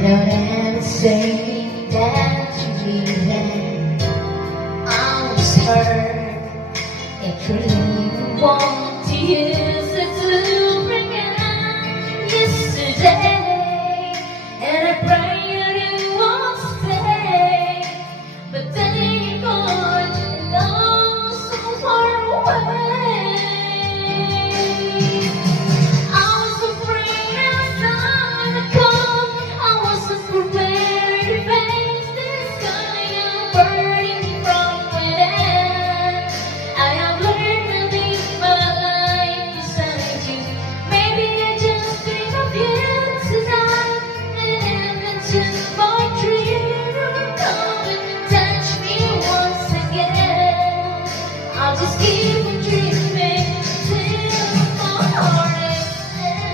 without ever saying that you leave. I was hurt and couldn't even walk.